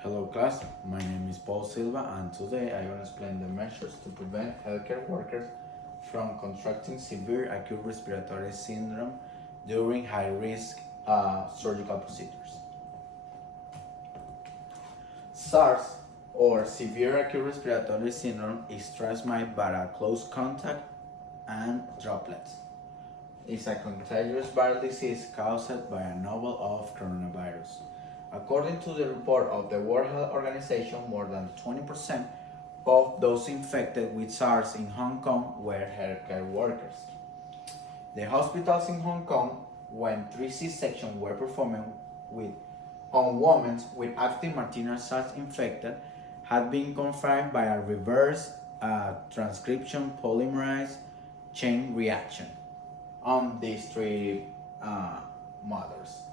Hello class, my name is Paul Silva and today I will explain the measures to prevent healthcare workers from contracting severe acute respiratory syndrome during high-risk surgical procedures. SARS or severe acute respiratory syndrome is transmitted by a close contact and droplets. It's a contagious viral disease caused by a novel of coronavirus. According to the report of the World Health Organization, more than 20% of those infected with SARS in Hong Kong were healthcare workers. The hospitals in Hong Kong, when 3 C-sections were performed on women with active marginal SARS infected, had been confined by a reverse transcription polymerase chain reaction on these three mothers.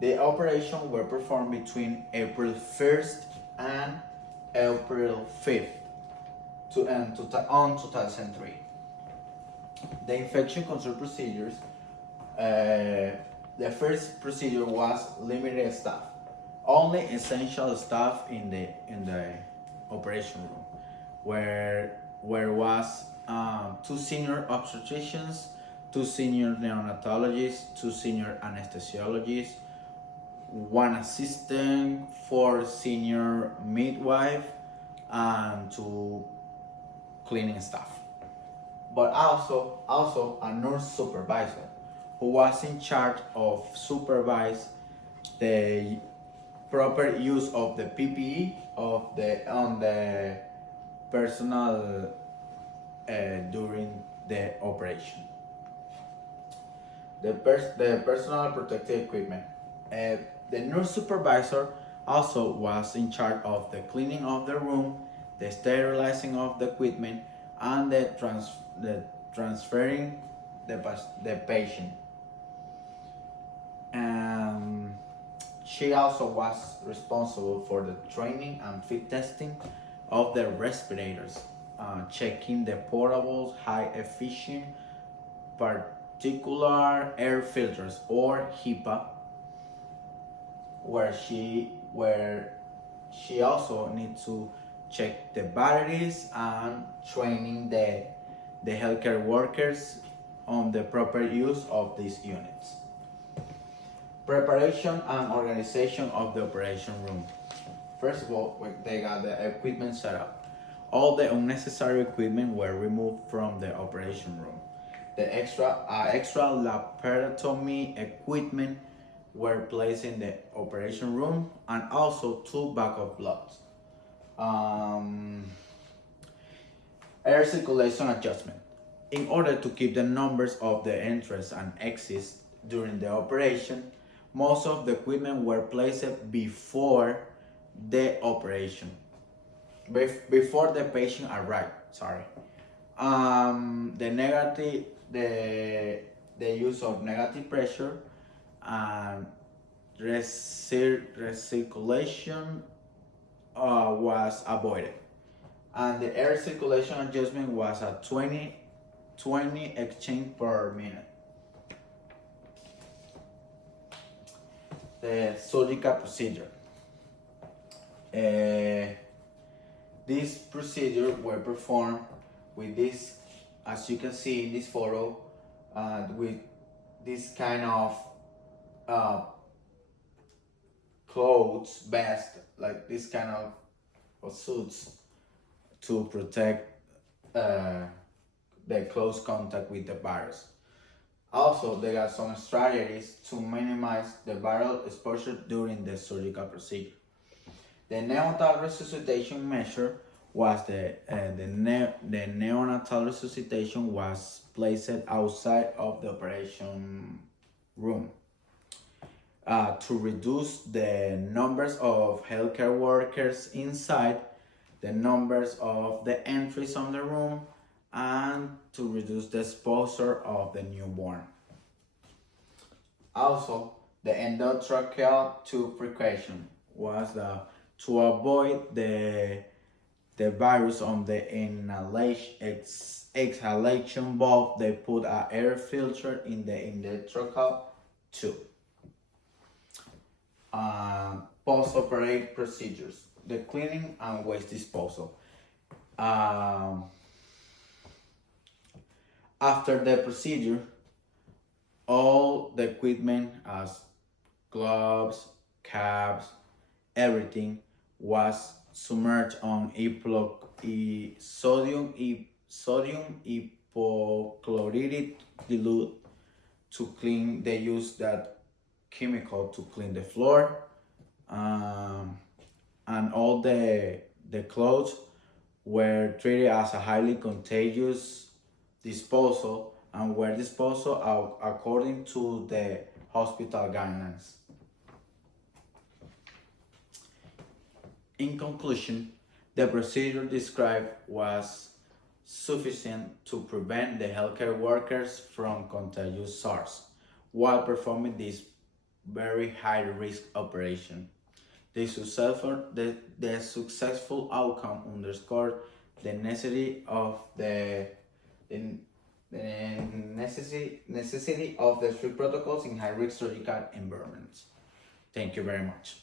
The operations were performed between April 1st and April 5th on 2003. The infection control procedures, the first procedure was limited staff. Only essential staff in the operation room, where was 2 senior obstetricians, 2 senior neonatologists, 2 senior anesthesiologists, 1 assistant, 4 senior midwife, and 2 cleaning staff. But also a nurse supervisor who was in charge of supervise the proper use of the PPE on the personnel during the operation. The personal protective equipment. The nurse supervisor also was in charge of the cleaning of the room, the sterilizing of the equipment, and the transferring the patient. She also was responsible for the training and fit testing of the respirators, checking the portable, high-efficient particular air filters or HEPA, where she also needs to check the batteries and training the healthcare workers on the proper use of these units. Preparation and organization of the operation room. First of all, they got the equipment set up. All the unnecessary equipment were removed from the operation room. The extra laparotomy equipment were placed in the operation room, and also 2 backup blocks. Air circulation adjustment. In order to keep the numbers of the entrance and exits during the operation, most of the equipment were placed before the operation, before the patient arrived. The use of negative pressure and recirculation was avoided, and the air circulation adjustment was at 20 exchange per minute. The surgical procedure. These procedures were performed with this, as you can see in this photo, with this kind of clothes, vest, like this kind of suits to protect the close contact with the virus. Also, there are some strategies to minimize the viral exposure during the surgical procedure. The neonatal resuscitation measure was the neonatal resuscitation was placed outside of the operation room to reduce the numbers of healthcare workers inside, the numbers of the entries on the room, and to reduce the exposure of the newborn. Also, the endotracheal tube precaution was to avoid the virus on the exhalation valve. They put an air filter in the endotracheal tube. Post-operative procedures. the cleaning and waste disposal. Um, After the procedure, all the equipment as gloves, caps, everything was submerged on sodium hypochlorite dilute to clean. They use that chemical to clean the floor, um, and all the clothes were treated as a highly contagious disposal and were disposed according to the hospital guidelines. In conclusion, the procedure described was sufficient to prevent the healthcare workers from contagious SARS while performing this very high risk operation. The successful outcome underscored the necessity of the necessity of the strict protocols in high risk surgical environments. Thank you very much.